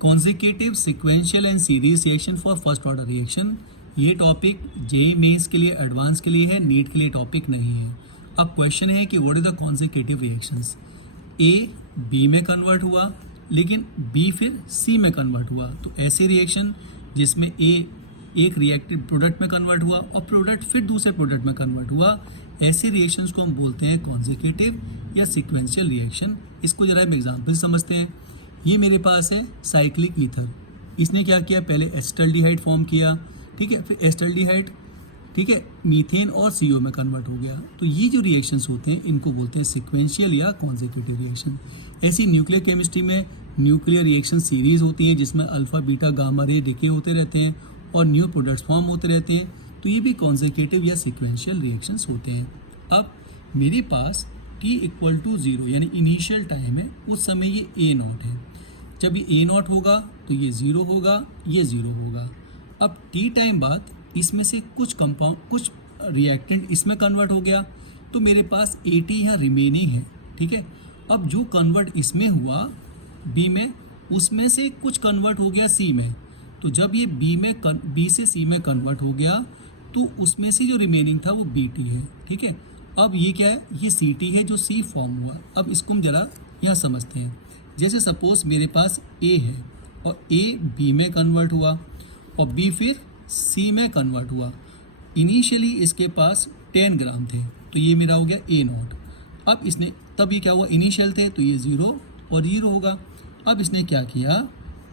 Consecutive sequential and series reaction for first order reaction. ये topic JEE mains के लिए, advance के लिए है, नीट के लिए टॉपिक नहीं है। अब क्वेश्चन है कि what is the consecutive reactions. A B में कन्वर्ट हुआ, लेकिन बी फिर सी में कन्वर्ट हुआ, तो ऐसे रिएक्शन जिसमें ए एक रिएक्टिव प्रोडक्ट में कन्वर्ट हुआ और प्रोडक्ट फिर दूसरे प्रोडक्ट में कन्वर्ट हुआ, ऐसे रिएक्शंस को हम बोलते हैं कॉन्जिक्यूटिव या सीक्वेंशियल रिएक्शन। इसको जरा हम एग्जाम्पल समझते हैं। ये मेरे पास है साइक्लिक ईथर। इसने क्या किया, पहले एसिटाल्डिहाइड फॉर्म किया, ठीक है, फिर एसिटाल्डिहाइड, ठीक है, मीथेन और CO में कन्वर्ट हो गया। तो ये जो रिएक्शंस होते हैं इनको बोलते हैं सीक्वेंशियल या कॉन्जिक्यूटिव रिएक्शन। ऐसी न्यूक्लियर केमिस्ट्री में न्यूक्लियर रिएक्शन सीरीज होती हैं जिसमें alpha beta gamma ray decay होते रहते हैं और न्यू प्रोडक्ट्स फॉर्म होते रहते हैं, तो ये भी कॉन्जिक्यूटिव या सीक्वेंशियल रिएक्शंस होते हैं। अब मेरे पास t = 0 यानी इनिशियल टाइम है, उस समय ये A0 है। जब ये A0 होगा तो ये 0 होगा, ये 0 होगा। अब t टाइम बाद इसमें से कुछ कंपाउंड, कुछ रिएक्टेंट इसमें कन्वर्ट हो गया, तो मेरे पास AT यहाँ रिमेनिंग है, ठीक है। अब जो कन्वर्ट इसमें हुआ B में, उसमें से कुछ कन्वर्ट हो गया C में, तो जब ये B से C में कन्वर्ट हो गया तो उसमें से जो रिमेनिंग था वो BT है, ठीक है। अब ये क्या है, ये CT है जो C फॉर्म हुआ। अब इसको हम जरा यहाँ समझते हैं। जैसे सपोज मेरे पास A है और A B में कन्वर्ट हुआ और B फिर C में कन्वर्ट हुआ। इनिशियली इसके पास 10 ग्राम थे, तो ये मेरा हो गया A0। अब इसने, तब ये क्या हुआ, इनिशियल थे तो ये 0 और 0 होगा। अब इसने क्या किया,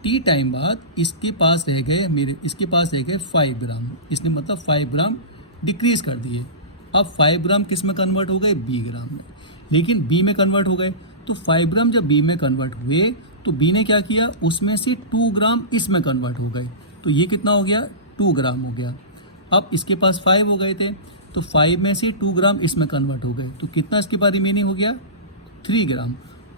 T टाइम बाद इसके पास रह गए 5 ग्राम। इसने मतलब 5 ग्राम डिक्रीज कर दिए। अब 5 ग्राम किस में कन्वर्ट हो गए, B ग्राम में, लेकिन B में कन्वर्ट हो गए। तो 5 ग्राम जब B में कन्वर्ट हुए तो B ने क्या किया, उसमें से 2 ग्राम इसमें कन्वर्ट हो गए, तो ये कितना हो गया, 2 ग्राम हो गया। अब इसके पास 5 हो गए थे, तो 5 में से 2 ग्राम इसमें कन्वर्ट हो गए, तो कितना इसके पास रिमेनिंग हो गया, 3 ग्राम।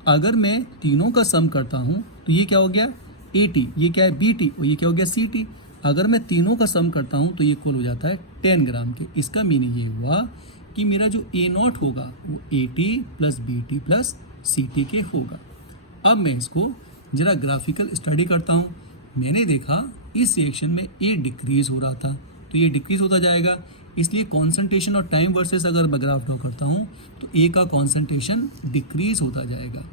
अगर मैं तीनों का सम करता हूँ तो ये क्या हो गया, AT, ये क्या है BT और ये क्या हो गया CT। अगर मैं तीनों का सम करता हूँ तो ये कुल हो जाता है 10 ग्राम के। इसका मीनिंग ये हुआ कि मेरा जो A0 होगा वो AT + BT + CT के होगा। अब मैं इसको जरा ग्राफिकल स्टडी करता हूँ। मैंने देखा इस रिएक्शन में A डिक्रीज हो रहा था, तो ये डिक्रीज होता जाएगा, इसलिए कॉन्सेंट्रेशन और टाइम वर्सेस अगर मैं ग्राफ ड्रॉ करता हूँ तो A का कॉन्सेंट्रेशन डिक्रीज होता जाएगा।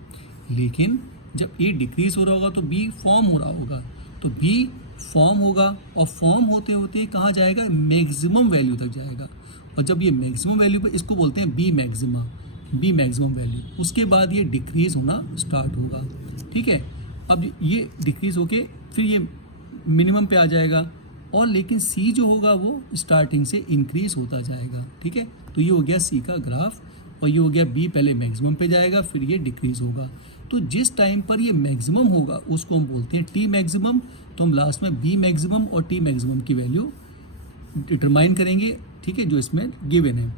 लेकिन जब A डिक्रीज हो रहा होगा तो B फॉर्म हो रहा होगा, तो B फॉर्म होगा और फॉर्म होते होते कहाँ जाएगा, मैक्सिमम वैल्यू तक जाएगा। और जब ये मैक्सिमम वैल्यू पे, इसको बोलते हैं B मैक्सिमम वैल्यू, उसके बाद ये डिक्रीज होना स्टार्ट होगा, ठीक है। अब ये डिक्रीज होके फिर ये मिनिमम पे आ जाएगा, और लेकिन C जो होगा वो स्टार्टिंग से इंक्रीज होता जाएगा, ठीक है। तो ये हो गया C का ग्राफ, और ये हो गया B पहले मैक्सिमम पे जाएगा फिर ये डिक्रीज होगा। तो जिस टाइम पर ये मैक्सिमम होगा उसको हम बोलते हैं T मैक्सिमम। तो हम लास्ट में B मैक्सिमम और T मैक्सिमम की वैल्यू डिटरमाइन करेंगे, ठीक है, जो इसमें गिवन है।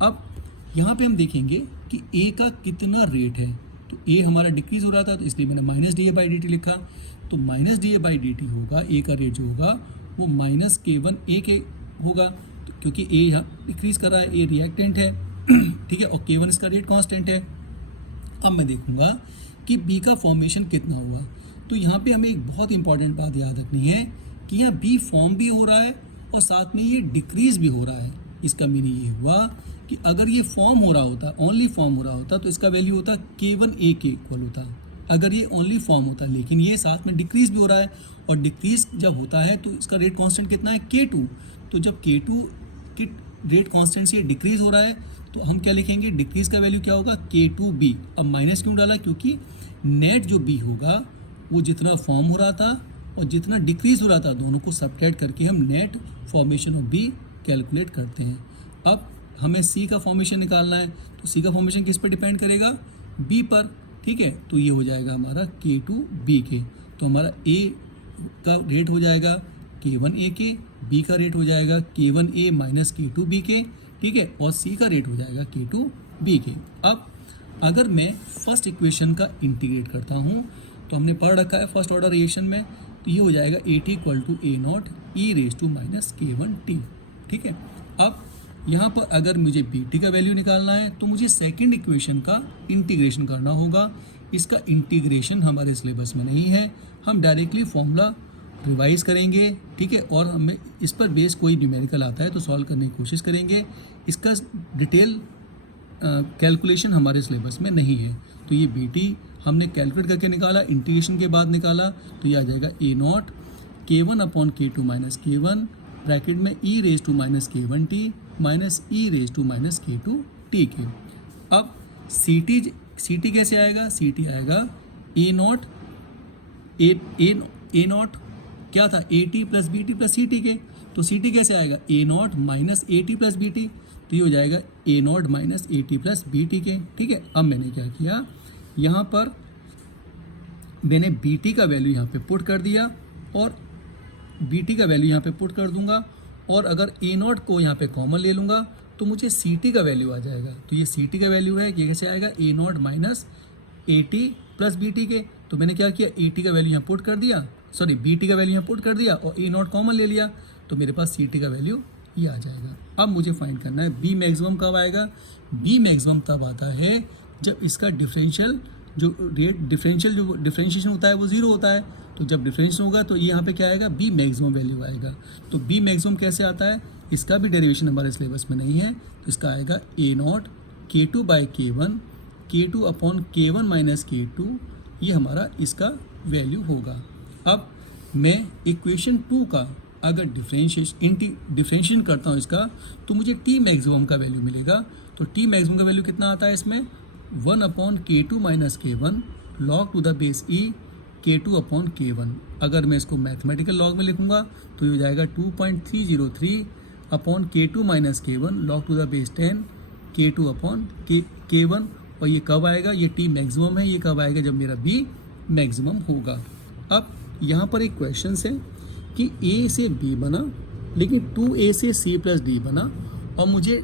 अब यहाँ पे हम देखेंगे कि A का कितना रेट है। तो A हमारा डिक्रीज हो रहा था, तो इसलिए मैंने -dA/dt लिखा। तो -dA/dt होगा, A का रेट जो होगा वो -K1A के होगा, तो क्योंकि A यहाँ डिक्रीज कर रहा है, A रिएक्टेंट है, ठीक है, और K1 इसका रेट कांस्टेंट है। अब मैं देखूंगा कि B का फॉर्मेशन कितना हुआ। तो यहाँ पे हमें एक बहुत इंपॉर्टेंट बात याद रखनी है कि यहाँ B फॉर्म भी हो रहा है और साथ में ये डिक्रीज भी हो रहा है। इसका मीनिंग ये हुआ कि अगर ये फॉर्म हो रहा होता, ओनली फॉर्म हो रहा होता, तो इसका वैल्यू होता K1A के इक्वल होता, अगर ये ओनली फॉर्म होता। लेकिन ये साथ में डिक्रीज भी हो रहा है, और डिक्रीज जब होता है तो इसका रेट कांस्टेंट कितना है, K2। तो जब K2 के रेट कांस्टेंट से डिक्रीज हो रहा है तो हम क्या लिखेंगे, डिक्रीज का वैल्यू क्या होगा, K2B। अब माइनस क्यों डाला, क्योंकि नेट जो B होगा वो जितना फॉर्म हो रहा था और जितना डिक्रीज हो रहा था, दोनों को सब्ट्रैक्ट करके हम net formation of B calculate करते हैं। अब हमें C का फॉर्मेशन निकालना है, तो C का फॉर्मेशन किस पर डिपेंड करेगा, B पर, ठीक है। तो ये हो जाएगा हमारा K2B के। तो हमारा A का रेट हो जाएगा K1A के, B का रेट हो जाएगा K1A - K2B के, ठीक है, और C का रेट हो जाएगा K2B के। अब अगर मैं फर्स्ट इक्वेशन का इंटीग्रेट करता हूँ, तो हमने पढ़ रखा है फर्स्ट ऑर्डर रिएक्शन में, तो ये हो जाएगा AT = A0 e⁻⁻ K1T, ठीक है। अब यहाँ पर अगर मुझे BT का वैल्यू निकालना है तो मुझे सेकंड इक्वेशन का इंटीग्रेशन करना होगा। इसका इंटीग्रेशन हमारे सिलेबस में नहीं है, हम डायरेक्टली फॉर्मूला रिवाइज करेंगे, ठीक है। और हमें इस पर बेस कोई न्यूमेरिकल आता है तो सॉल्व करने की कोशिश करेंगे। इसका डिटेल कैलकुलेशन हमारे सिलेबस में नहीं है। तो ये BT हमने कैलकुलेट करके निकाला, इंटीग्रेशन के बाद निकाला, तो ये आ जाएगा A0 K1 upon K2 minus K1 bracket में e raise to minus K1t minus e raise to minus K2t के। अब CT कैसे आएगा? CT आएगा A0 क्या था? AT plus BT plus CT के। तो CT कैसे आएगा? A0 minus AT plus BT, तो ये हो जाएगा A0 minus AT plus BT के, ठीक है। अब मैंने क्या किया, यहाँ पर मैंने BT का वैल्यू यहाँ पे पुट कर दिया और BT का वैल्यू यहाँ पे पुट कर दूंगा, और अगर A0 को यहाँ पे कॉमन ले लूँगा तो मुझे CT का वैल्यू आ जाएगा। तो ये CT का वैल्यू है, ये कैसे आएगा? A0 minus AT plus BT के। तो मैंने क्या किया, AT का वैल्यू यहाँ पुट कर दिया, BT का वैल्यू यहाँ पुट कर दिया और A0 कॉमन ले लिया, तो मेरे पास CT का वैल्यू ये आ जाएगा। अब मुझे फाइंड करना है B मैक्सिमम कब आएगा। B मैक्सिमम तब आता है जब इसका डिफरेंशियल जो डिफरेंशिएशन होता है वो 0 होता है। तो जब डिफरेंशिएशन होगा तो ये यहाँ पे क्या आएगा? B मैक्सिमम वैल्यू आएगा। तो B मैक्सिमम कैसे आता है? इसका भी डेरिवेशन हमारे सिलेबस में नहीं है, तो इसका आएगा A0 K2 by K1 K2 upon K1 minus K2, ये हमारा इसका वैल्यू होगा। अब मैं इक्वेशन 2 का अगर डिफरेंशिएशन करता हूँ इसका, तो मुझे T मैक्सिमम का वैल्यू मिलेगा। तो T मैक्सिमम का वैल्यू कितना आता है इसमें? 1 upon K2 minus K1 log to the base E K2 upon K1। अगर मैं इसको मैथमेटिकल लॉग में लिखूंगा तो ये हो जाएगा 2.303 upon K2 minus K1 log to the base 10 K2 upon K1। और ये कब आएगा? ये T मैक्सिमम है, ये कब आएगा? जब मेरा B मैक्सिमम होगा। अब यहाँ पर एक क्वेश्चन है कि A से B बना लेकिन 2A से C प्लस D बना और मुझे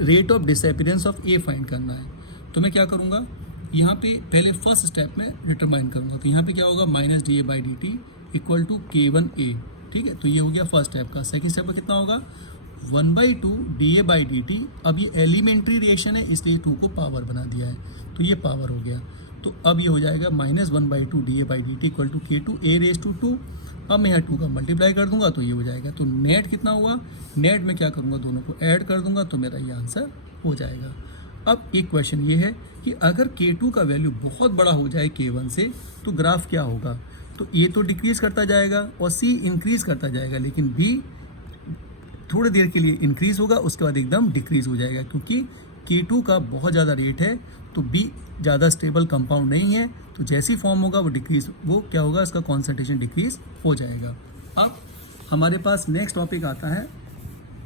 rate of disappearance of A find करना है। तो मैं क्या करूँगा, यहाँ पे पहले फर्स्ट स्टेप में डिटरमाइन करूँगा। तो यहाँ पे क्या होगा? Minus DA by DT equal to K1A, ठीक है। तो ये हो गया फर्स्ट स्टेप का। सेकंड स्टेप में कितना होगा? 1/2 DA बाई DT। अब ये एलिमेंट्री रिएक्शन है इसलिए 2 को पावर बना दिया है, तो ये पावर हो गया। तो अब ये हो जाएगा minus 1/2 DA by DT equal to K2A raise to 2। अब मैं यहाँ 2 का मल्टीप्लाई कर दूंगा तो ये हो जाएगा। तो नेट कितना हुआ? नेट में क्या करूँगा, दोनों को ऐड कर दूंगा तो मेरा ये आंसर हो जाएगा। अब एक क्वेश्चन ये है कि अगर K2 का वैल्यू बहुत बड़ा हो जाए K1 से तो ग्राफ क्या होगा? तो A तो डिक्रीज करता जाएगा और C इंक्रीज करता जाएगा, लेकिन B थोड़ी देर के लिए इंक्रीज होगा, उसके बाद एकदम डिक्रीज हो जाएगा, क्योंकि K2 का बहुत ज़्यादा रेट है तो B ज़्यादा स्टेबल कंपाउंड नहीं है। तो जैसी फॉर्म होगा वो क्या होगा? इसका कॉन्सेंट्रेशन डिक्रीज हो जाएगा। अब हमारे पास नेक्स्ट टॉपिक आता है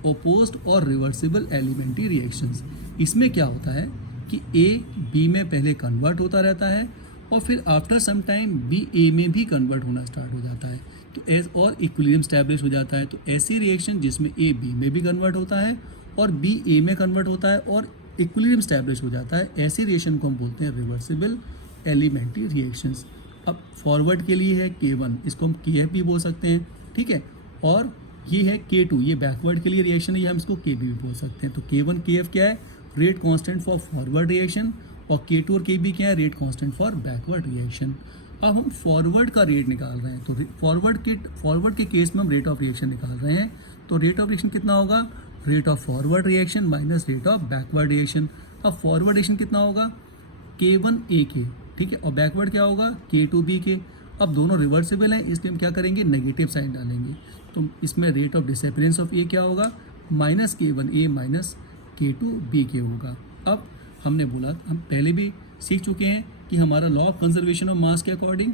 ओपोज्ड और रिवर्सिबल एलिमेंट्री रिएक्शंस। इसमें क्या होता है कि A B में पहले कन्वर्ट होता रहता है और फिर after some time B A में भी कन्वर्ट होना स्टार्ट हो जाता है, तो और इक्विलिब्रियम स्टैब्लिश हो जाता है। तो ऐसी रिएक्शन जिसमें A B में भी कन्वर्ट होता है और B A में कन्वर्ट होता है और इक्विलिब्रियम स्टैब्लिश हो जाता है, ऐसी रिएक्शन को हम बोलते हैं रिवर्सिबल एलिमेंट्री रिएक्शंस। अब फॉरवर्ड के लिए है K1, इसको हम KF भी बोल सकते हैं, ठीक है। और ये है K2, ये बैकवर्ड के लिए रिएक्शन है, ये हम इसको KB भी बोल सकते हैं। तो K1 KF क्या है? Rate constant for forward reaction, और K2 और KB क्या है? Rate constant for backward reaction. अब हम फॉरवर्ड का रेट निकाल रहे हैं, तो फॉरवर्ड के केस में हम रेट ऑफ रिएक्शन निकाल रहे हैं। तो रेट ऑफ रिएक्शन कितना होगा? Rate of forward reaction minus rate of backward reaction. अब फॉरवर्ड रिएक्शन कितना होगा? K1A के, ठीक है, और बैकवर्ड क्या होगा? K2B के। अब दोनों रिवर्सिबल हैं इसलिए हम क्या करेंगे? नेगेटिव साइन डालेंगे। तो इसमें rate of disappearance of A क्या होगा? माइनस K1A माइनस K2B के होगा। अब हमने बोला, हम पहले भी सीख चुके हैं कि हमारा लॉ ऑफ कंजर्वेशन ऑफ मास के अकॉर्डिंग,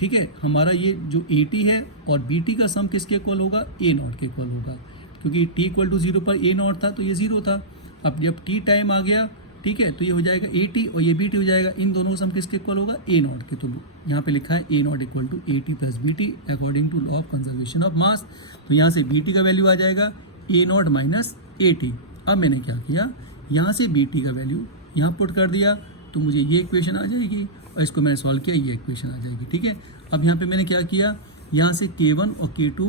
ठीक है, हमारा ये जो AT है और BT का सम किसके इक्वल होगा? A0 के इक्वल होगा, क्योंकि T इक्वल टू 0 पर A0 था तो ये 0 था। अब जब T टाइम आ गया, ठीक है, तो ये हो जाएगा AT और ये BT हो जाएगा। इन दोनों का सम किसके इक्वल होगा? A0 के। तो यहाँ पे लिखा है A0 equal to AT plus BT according to law of conservation of mass. तो यहाँ से BT का वैल्यू आ जाएगा A0 माइनस AT। अब मैंने क्या किया, यहाँ से BT का वैल्यू यहाँ पुट कर दिया तो मुझे ये इक्वेशन आ जाएगी और इसको मैंने सॉल्व किया, ये इक्वेशन आ जाएगी, ठीक है। अब यहाँ पे मैंने क्या किया, यहाँ से K1 और K2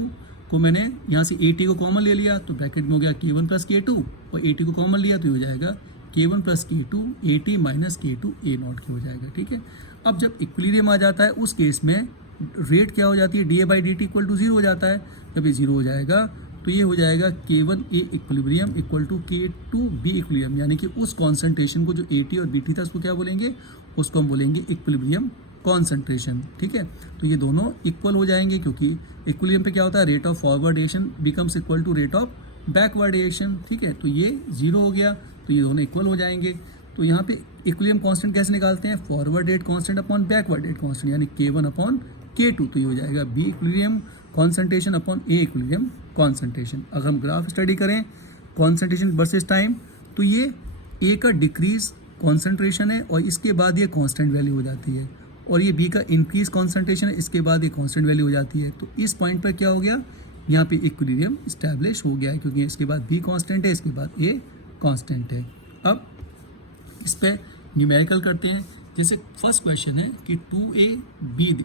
तो मैंने यहाँ से AT को कॉमन ले लिया तो ब्रैकेट में हो गया K1 प्लस K2 और AT को कॉमन लिया तो ये हो जाएगा K1 plus K2 AT minus K2 A not की हो जाएगा, ठीक है। अब जब इक्विलिब्रियम आ जाता है उस केस में रेट क्या हो जाती है, dA/dt इक्वल टू 0 हो जाता है। जब ये 0 हो जाएगा तो ये हो जाएगा K1A equilibrium equal to K2B equilibrium, यानी कि उस कॉन्सेंट्रेशन को जो AT और BT था उसको क्या बोलेंगे, उसको हम बोलेंगे इक्विलिब्रियम कॉन्सेंट्रेशन, ठीक है। तो ये दोनों इक्वल हो जाएंगे क्योंकि इक्विलिब्रियम पे क्या होता है, rate of forwardation becomes equal to rate of backwardation, ठीक है। तो ये 0 हो गया तो ये दोनों इक्वल हो जाएंगे। तो यहाँ पे इक्विलिब्रियम कांस्टेंट कैसे निकालते हैं, forward rate constant upon backward rate constant, यानी K1 अपॉन K2, तो ये हो जाएगा B equilibrium concentration upon A equilibrium concentration. अगर हम ग्राफ स्टडी करें कॉन्सेंट्रेशन वर्सेस टाइम तो ये A का डिक्रीज कॉन्सेंट्रेशन है और इसके बाद ये कांस्टेंट वैल्यू हो जाती है, और ये B का इंक्रीज कॉन्सेंट्रेशन है, इसके बाद ये कांस्टेंट वैल्यू हो जाती है। तो इस पॉइंट पर क्या हो गया, यहाँ पे इक्विलिब्रियम इस्टेब्लिश हो गया है क्योंकि इसके बाद B कांस्टेंट है, इसके बाद A कांस्टेंट है। अब इस पर न्यूमेरिकल करते हैं। जैसे फर्स्ट क्वेश्चन है कि 2AB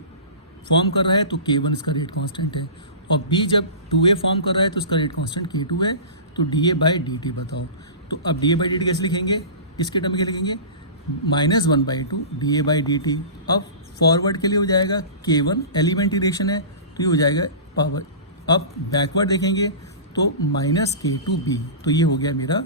फॉर्म कर रहा है तो K1 इसका रेट कांस्टेंट है, और B जब 2A फॉर्म कर रहा है तो इसका रेट कांस्टेंट K2 है, तो dA/dt बताओ। तो अब dA/dt कैसे लिखेंगे, इसके टर्म में क्या लिखेंगे, -1/2 dA/dt। अब फॉरवर्ड के लिए हो जाएगा K1 एलिमेंट इक्वेशन है तो ये हो जाएगा पावर। अब बैकवर्ड देखेंगे तो -K2B, तो ये हो गया मेरा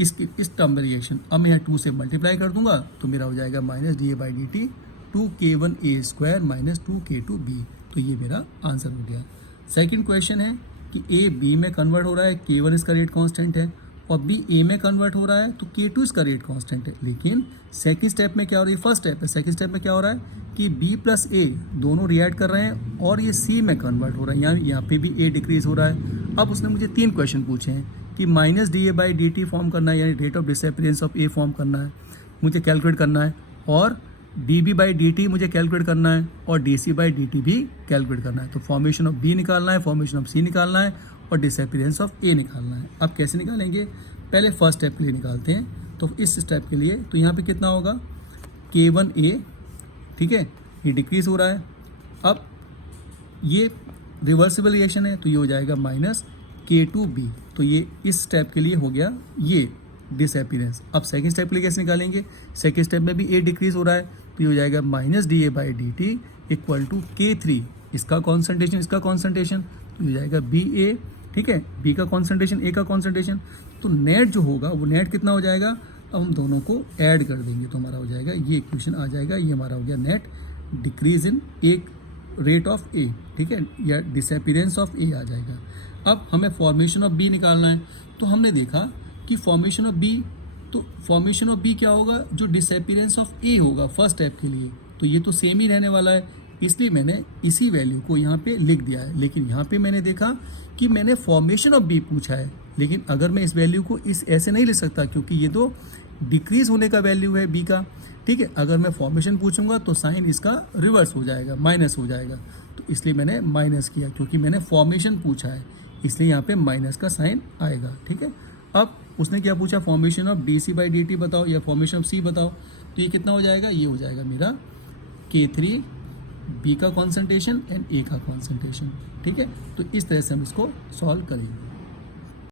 इस टर्म वेरिएशन। अब मैं यहाँ 2 से मल्टीप्लाई कर दूंगा तो मेरा हो जाएगा -dA/dt 2K1A² माइनस 2K2B, तो ये मेरा आंसर हो गया। सेकंड क्वेश्चन है कि A B में कन्वर्ट हो रहा है, K1 इसका रेट कांस्टेंट है, और B A में कन्वर्ट हो रहा है तो K2 इसका रेट कांस्टेंट है। लेकिन सेकंड स्टेप में क्या हो रहा है, फर्स्ट स्टेप है, सेकंड स्टेप में क्या हो रहा है कि B प्लस A दोनों रिएक्ट कर रहे हैं और ये C में कन्वर्ट हो रहा है, यहाँ पे भी A डिक्रीज हो रहा है। अब उसने मुझे 3 क्वेश्चन पूछे हैं कि -dA/dt फॉर्म करना है, यानी rate of disappearance of A form करना है, मुझे कैलकुलेट करना है, और dB/dt मुझे कैलकुलेट करना है, और dC/dt भी कैलकुलेट करना है। तो फॉर्मेशन ऑफ B निकालना है, फॉर्मेशन ऑफ C निकालना है, और डिसअपीयरेंस ऑफ A निकालना है। अब कैसे निकालेंगे, पहले फर्स्ट स्टेप के लिए निकालते हैं। तो इस स्टेप के लिए तो यहाँ पे कितना होगा, K1A, ठीक है, ये डिक्रीज हो रहा है। अब ये रिवर्सिबल रिएक्शन है तो ये हो जाएगा -K2B, तो ये इस स्टेप के लिए हो गया ये डिसअपीयरेंस। अब सेकंड स्टेप के लिए कैसे निकालेंगे, सेकंड स्टेप में भी A डिक्रीज हो रहा है तो ये हो जाएगा -dA/dt इक्वल टू K3, इसका कॉन्सेंट्रेशन इसका कॉन्सेंट्रेशन, तो ये हो जाएगा BA, ठीक है, B का कॉन्सेंट्रेशन A का कॉन्सेंट्रेशन। तो नेट जो होगा वो नेट कितना हो जाएगा, अब हम दोनों को ऐड कर देंगे तो हमारा हो जाएगा ये इक्वेशन आ जाएगा, ये हमारा हो गया नेट डिक्रीज इन एक रेट ऑफ A, ठीक है, या डिसअपीयरेंस ऑफ A आ जाएगा। अब हमें फॉर्मेशन ऑफ B निकालना है, तो हमने देखा कि फॉर्मेशन ऑफ B, तो फॉर्मेशन ऑफ B क्या होगा, जो डिसअपीयरेंस ऑफ A होगा फर्स्ट स्टेप के लिए, तो ये तो सेम ही रहने वाला है, इसलिए मैंने इसी वैल्यू को यहाँ पे लिख दिया है। लेकिन यहाँ पे मैंने देखा कि मैंने फॉर्मेशन ऑफ B पूछा है, लेकिन अगर मैं इस वैल्यू को इस ऐसे नहीं लिख सकता क्योंकि ये तो डिक्रीज होने का वैल्यू है B का, ठीक है। अगर मैं फॉर्मेशन पूछूंगा तो साइन इसका रिवर्स हो जाएगा, माइनस हो जाएगा, तो इसलिए मैंने माइनस किया क्योंकि मैंने फॉर्मेशन पूछा है, इसलिए यहाँ पे माइनस का साइन आएगा, ठीक है। अब उसने क्या पूछा, फॉर्मेशन ऑफ dC/dt बताओ या फॉर्मेशन ऑफ C बताओ, तो ये कितना हो जाएगा, ये हो जाएगा मेरा K3 B का कॉन्सेंट्रेशन एंड A का कॉन्सेंट्रेशन, ठीक है। तो इस तरह से हम इसको सॉल्व करेंगे।